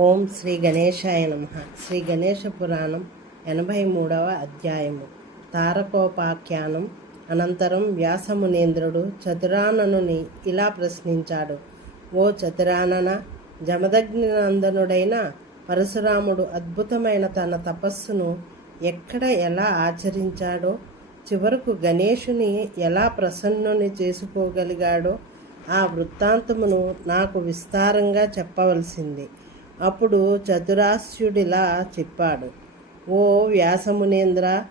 ఓం శ్రీ గణేశాయ నమ. శ్రీ గణేశ పురాణం ఎనభై మూడవ అధ్యాయము. తారకోపాఖ్యానం. అనంతరం వ్యాసమునేంద్రుడు చతురాననుని ఇలా ప్రశ్నించాడు. ఓ చతురానన జమదగ్నినందనుడైన పరశురాముడు అద్భుతమైన తన తపస్సును ఎక్కడ ఎలా ఆచరించాడో చివరకు గణేశుని ఎలా ప్రసన్నుని చేసుకోగలిగాడో ఆ వృత్తాంతమును నాకు విస్తారంగా చెప్పవలసింది. అప్పుడు చతురాస్యుడిలా చెప్పాడు ఓ వ్యాసమునేంద్ర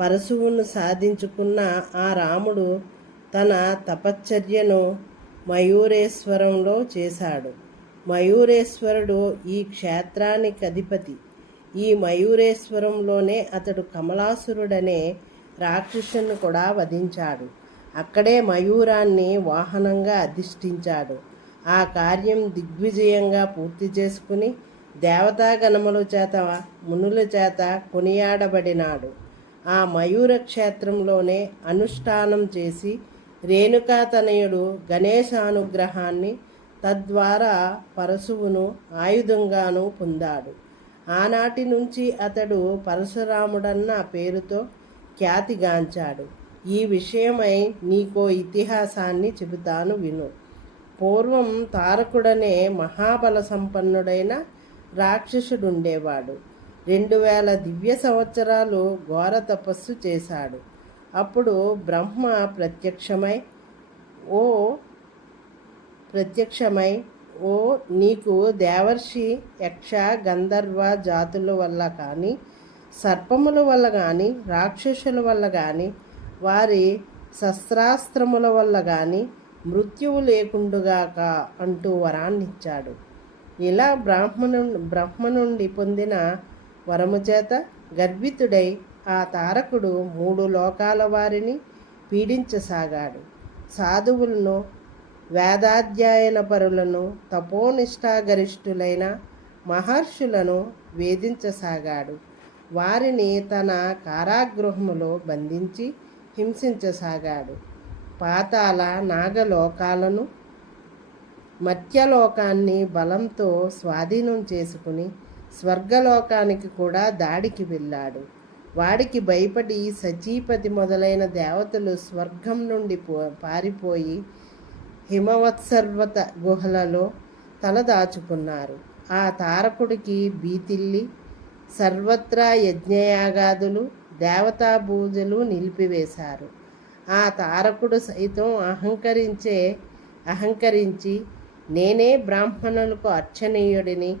పరశువును సాధించుకున్న ఆ రాముడు తన తపశ్చర్యను మయూరేశ్వరంలో చేశాడు. మయూరేశ్వరుడు ఈ క్షేత్రానికి అధిపతి. ఈ మయూరేశ్వరంలోనే అతడు కమలాసురుడనే రాక్షసుని కూడా వధించాడు. అక్కడే మయూరాన్ని వాహనంగా అధిష్ఠించాడు. ఆ కార్యం దిగ్విజయంగా పూర్తి చేసుకుని దేవతాగణముల చేత మునుల చేత కొనియాడబడినాడు. ఆ మయూర క్షేత్రంలోనే అనుష్ఠానం చేసి రేణుకాతనయుడు గణేశానుగ్రహాన్ని తద్వారా పరశువును ఆయుధంగాను పొందాడు. ఆనాటి నుంచి అతడు పరశురాముడన్న పేరుతో ఖ్యాతిగాంచాడు ఈ విషయమై నీకో ఇతిహాసాన్ని చెబుతాను విను. పూర్వం తారకుడనే మహాబల సంపన్నుడైన రాక్షసుడుండేవాడు. రెండు వేల దివ్య సంవత్సరాలు ఘోర తపస్సు చేశాడు. అప్పుడు బ్రహ్మ ప్రత్యక్షమై ఓ ప్రత్యక్షమై ఓ నీకు దేవర్షి యక్ష గంధర్వ జాతుల వల్ల కానీ సర్పముల వల్ల కానీ రాక్షసుల వల్ల కానీ వారి శస్త్రాస్త్రముల వల్ల కానీ మృత్యువు లేకుండుగాక అంటూ వరాన్నిచ్చాడు. ఇలా బ్రాహ్మణు బ్రహ్మ నుండి పొందిన వరము చేత గర్భితుడై ఆ తారకుడు మూడు లోకాల వారిని పీడించసాగాడు. సాధువులను వేదాధ్యయన పరులను తపోనిష్టాగరిష్ఠులైన మహర్షులను వేధించసాగాడు. వారిని తన కారాగృహములో బంధించి హింసించసాగాడు. పాతాల నాగలోకాలను మత్యలోకాన్ని బలంతో స్వాధీనం చేసుకుని స్వర్గలోకానికి కూడా దాడికి వెళ్ళాడు. వాడికి భయపడి సచీపతి మొదలైన దేవతలు స్వర్గం నుండి పో పారిపోయి హిమవత్సర్వత గుహలలో తలదాచుకున్నారు ఆ తారకుడికి బీతిల్లి సర్వత్రా యజ్ఞయాగాదులు దేవతా పూజలు నిలిపివేశారు. ఆ తారకుడు సైతం అహంకరించే అహంకరించి నేనే బ్రాహ్మణులకు అర్చనీయుడిని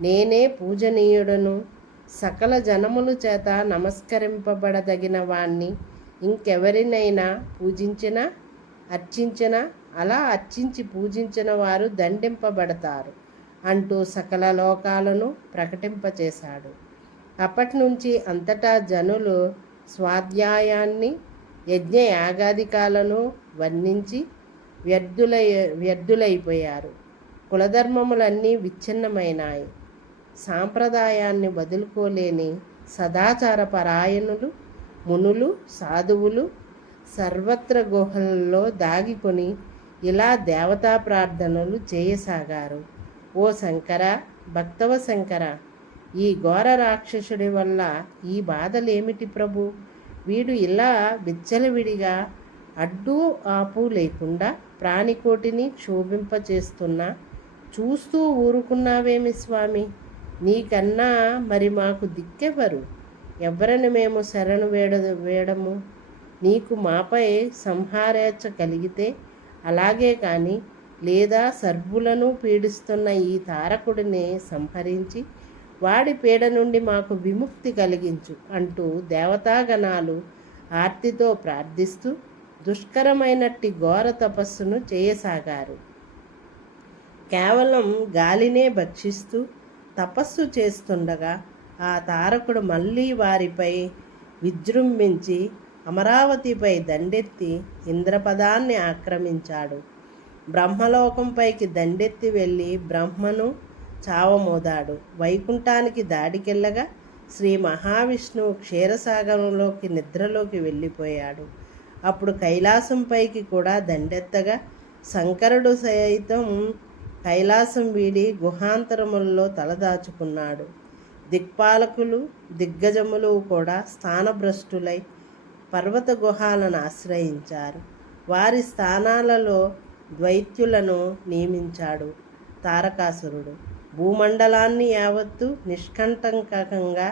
నేనే పూజనీయుడను. సకల జనముల చేత నమస్కరింపబడదగిన వాణ్ణి ఇంకెవరినైనా పూజించినా అర్చించినా అలా అర్చించి పూజించిన వారు దండింపబడతారు అంటూ సకల లోకాలను ప్రకటింపచేశాడు. అప్పటి నుంచి అంతటా జనులు స్వాధ్యాయాన్ని యజ్ఞ యాగాదికాలను వర్ణించి వ్యర్థులై వ్యర్థులైపోయారు. కులధర్మములన్నీ విచ్ఛిన్నమైనాయి. సాంప్రదాయాన్ని వదులుకోలేని సదాచార పరాయణులు మునులు సాధువులు సర్వత్ర గుహల్లో దాగికొని ఇలా దేవతా ప్రార్థనలు చేయసాగారు. ఓ శంకర భక్తవ శంకర ఈ ఘోర రాక్షసుడి వల్ల ఈ బాధలేమిటి ప్రభు? వీడు ఇలా విచ్చలవిడిగా అడ్డు ఆపు లేకుండా ప్రాణికోటిని క్షోభింపచేస్తున్నా చూస్తూ ఊరుకున్నావేమి స్వామి? నీకన్నా మరి మాకు దిక్కెవరు ఎవరని మేము శరణు వేడ వేడము? నీకు మాపై సంహారేచ్ఛ కలిగితే అలాగే కానీ లేదా సర్బులను పీడిస్తున్న ఈ తారకుడిని సంహరించి వాడి పీడ నుండి మాకు విముక్తి కలిగించు అంటూ దేవతాగణాలు ఆర్తితో ప్రార్థిస్తూ దుష్కరమైనట్టి ఘోర తపస్సును చేయసాగారు. కేవలం గాలినే భక్షిస్తూ తపస్సు చేస్తుండగా ఆ తారకుడు మళ్ళీ వారిపై విజృంభించి అమరావతిపై దండెత్తి ఇంద్రపదాన్ని ఆక్రమించాడు. బ్రహ్మలోకంపైకి దండెత్తి వెళ్ళి బ్రహ్మను చావమోదాడు. వైకుంఠానికి దాడికెళ్ళగా శ్రీ మహావిష్ణువు క్షీరసాగరంలోకి నిద్రలోకి వెళ్ళిపోయాడు. అప్పుడు కైలాసంపైకి కూడా దండెత్తగా శంకరుడు సైతం కైలాసం వీడి గుహాంతరముల్లో తలదాచుకున్నాడు. దిక్పాలకులు దిగ్గజములు కూడా స్థానభ్రష్టులై పర్వత గుహాలను ఆశ్రయించారు. వారి స్థానాలలో ద్వైత్యులను నియమించాడు తారకాసురుడు. భూమండలాన్ని యావత్తు నిష్కంటకంగా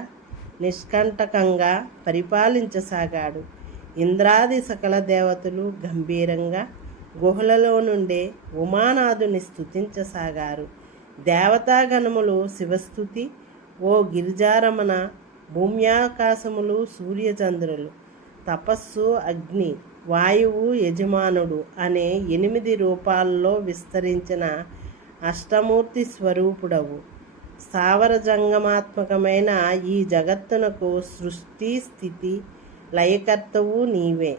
నిష్కంటకంగా పరిపాలించసాగాడు. ఇంద్రాది సకల దేవతలు గంభీరంగా గుహలలో నుండే ఉమానాథుని స్థుతించసాగారు దేవతాగణములు శివస్థుతి ఓ గిరిజారమణ భూమ్యాకాశములు సూర్యచంద్రులు. తపస్సు అగ్ని వాయువు యజమానుడు అనే ఎనిమిది రూపాల్లో విస్తరించిన అష్టమూర్తి స్వరూపుడవు. స్థావర జంగమాత్మకమైన ఈ జగత్తునకు సృష్టి స్థితి లయకర్తవు నీవే.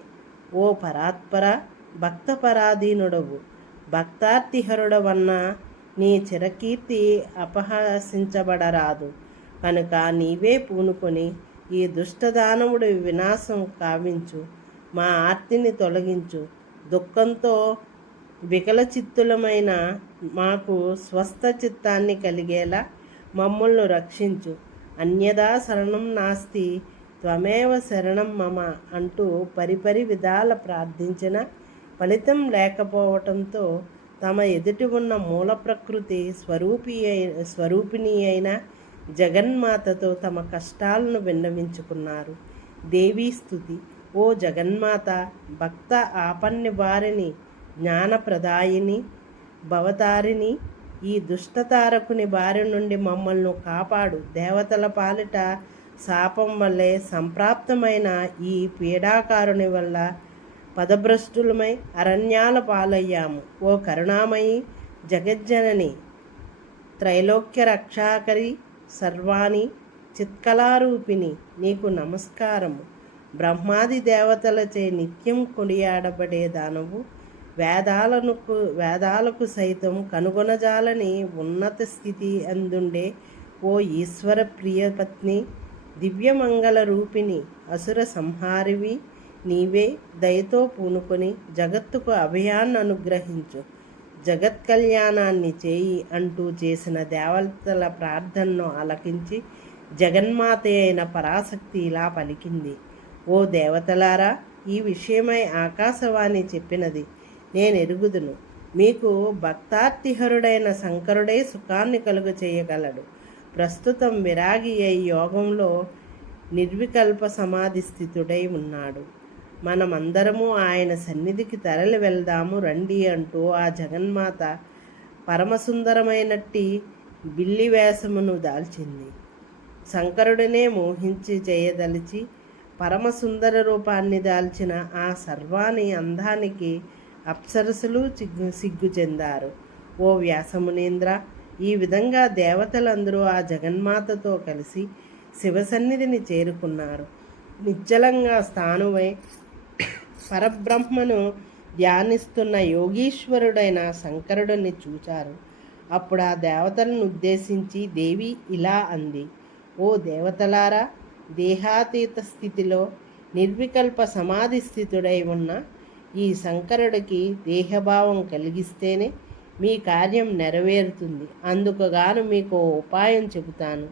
ఓ పరాత్పర భక్తపరాధీనుడవు. భక్తార్థిహరుడవన్న నీ చిరకీర్తి అపహసించబడరాదు. కనుక నీవే పూనుకొని ఈ దుష్టదానవుడి వినాశం కావించు. మా ఆర్తిని తొలగించు. దుఃఖంతో వికలచిత్తులమైన మాకు స్వస్థ చిత్తాన్ని కలిగేలా మమ్మల్ని రక్షించు. అన్యదా శరణం నాస్తి త్వమేవ శరణం మమ అంటూ పరిపరి విధాల ప్రార్థించిన ఫలితం లేకపోవటంతో తమ ఎదుటి ఉన్న మూల ప్రకృతి స్వరూపి అయి స్వరూపిణి అయిన జగన్మాతతో తమ కష్టాలను విన్నవించుకున్నారు. దేవీ స్థుతి ఓ జగన్మాత భక్త ఆపన్ని వారిని జ్ఞానప్రదాయిని భవతారిని ఈ దుష్టతారకుని బారి నుండి మమ్మల్ని కాపాడు. దేవతల పాలిట శాపం వల్లే సంప్రాప్తమైన ఈ పీడాకారుని వల్ల పదభ్రష్టులమై అరణ్యాల పాలయ్యాము. ఓ కరుణామయి జగజ్జనని త్రైలోక్య రక్షాకరి సర్వాణి చిత్కళారూపిణి నీకు నమస్కారము. బ్రహ్మాది దేవతలచే నిత్యం కొనియాడబడే దానవు వేదాలను వేదాలకు సైతం కనుగొనజాలని ఉన్నత స్థితి అందుండే ఓ ఈశ్వర ప్రియపత్ని దివ్యమంగళ రూపిణి అసుర సంహారివి నీవే దయతో పూనుకొని జగత్తుకు అభయాన్ని అనుగ్రహించు జగత్ కళ్యాణాన్ని చేయి అంటూ చేసిన దేవతల ప్రార్థనను ఆలకించి జగన్మాత అయిన పరాశక్తి ఇలా పలికింది. ఓ దేవతలారా ఈ విషయమై ఆకాశవాణి చెప్పినది నేను ఎరుగుదును మీకు భక్తార్తిహరుడైన శంకరుడే సుఖాన్ని కలుగు చేయగలడు. ప్రస్తుతం విరాగి అయి యోగంలో నిర్వికల్ప సమాధి స్థితుడై ఉన్నాడు. మనమందరము ఆయన సన్నిధికి తరలి వెళ్దాము రండి అంటూ ఆ జగన్మాత పరమసుందరమైనట్టి బిల్లి వేషమును దాల్చింది. శంకరుడినే మోహించి చేయదలిచి పరమసుందర రూపాన్ని దాల్చిన ఆ సర్వాణి అందానికి అప్సరసులు సిగ్గు సిగ్గు చెందారు. ఓ వ్యాసమునేంద్ర ఈ విధంగా దేవతలందరూ ఆ జగన్మాతతో కలిసి శివసన్నిధిని చేరుకున్నారు. నిశ్చలంగా స్థానువై పరబ్రహ్మను ధ్యానిస్తున్న యోగీశ్వరుడైన శంకరుడిని చూచారు. అప్పుడు ఆ దేవతలను ఉద్దేశించి దేవి ఇలా అంది ఓ దేవతలారా దేహాతీత స్థితిలో నిర్వికల్ప సమాధి స్థితుడై ఉన్న ఈ శంకరుడికి దేహభావం కలిగిస్తేనే మీ కార్యం నెరవేరుతుంది. అందుకు గాను మీకు ఉపాయం చెబుతాను.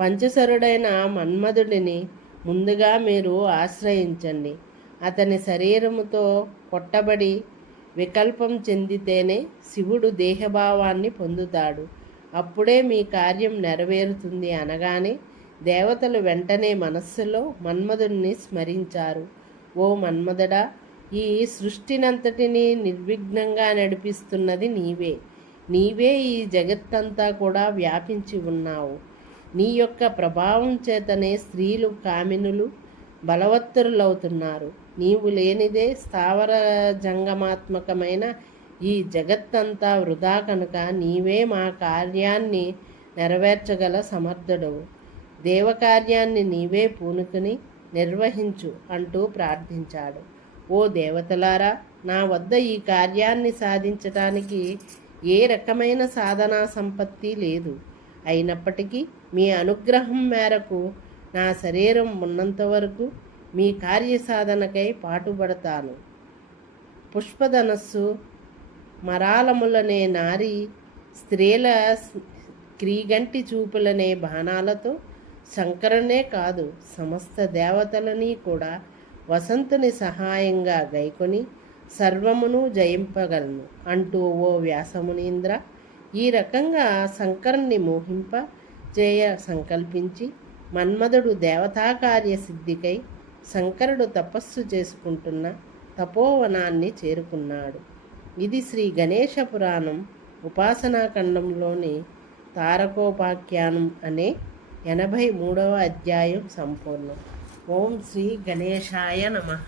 పంచసరుడైన మన్మధుడిని ముందుగా మీరు ఆశ్రయించండి. అతని శరీరముతో కొట్టబడి వికల్పం చెందితేనే శివుడు దేహభావాన్ని పొందుతాడు. అప్పుడే మీ కార్యం నెరవేరుతుంది అనగానే దేవతలు వెంటనే మనస్సులో మన్మధుడిని స్మరించారు. ఓ మన్మధుడా ఈ సృష్టినంతటిని నిర్విఘ్నంగా నడిపిస్తున్నది నీవే. నీవే ఈ జగత్తంతా కూడా వ్యాపించి ఉన్నావు. నీ యొక్క ప్రభావం చేతనే స్త్రీలు కామినులు బలవత్తరులవుతున్నారు. నీవు లేనిదే స్థావర జంగమాత్మకమైన ఈ జగత్తంతా వృధా కనుక నీవే మా కార్యాన్ని నెరవేర్చగల సమర్థుడవు. దేవకార్యాన్ని నీవే పూనుకుని నిర్వహించు అంటూ ప్రార్థించాడు. ఓ దేవతలారా నా వద్ద ఈ కార్యాన్ని సాధించటానికి ఏ రకమైన సాధనా సంపత్తి లేదు. అయినప్పటికీ మీ అనుగ్రహం మేరకు నా శరీరం ఉన్నంత వరకు మీ కార్యసాధనకై పాటుపడతాను. పుష్పధనస్సు మరాలములనే నారి స్త్రీల క్రీగంటి చూపులనే బాణాలతో శంకరునే కాదు సమస్త దేవతలని కూడా వసంతుని సహాయంగా గైకొని సర్వమును జయింపగలను. అంటూ ఓ వ్యాసమునీంద్ర ఈ రకంగా శంకరుణ్ణి మోహింప చేయ సంకల్పించి మన్మధుడు దేవతాకార్య సిద్ధికై శంకరుడు తపస్సు చేసుకుంటున్న తపోవనాన్ని చేరుకున్నాడు. ఇది శ్రీ గణేశ పురాణం ఉపాసనాఖండంలోని తారకోపాఖ్యానం అనే ఎనభై మూడవ అధ్యాయం సంపూర్ణం. ఓం శ్రీ గణేశాయ నమః.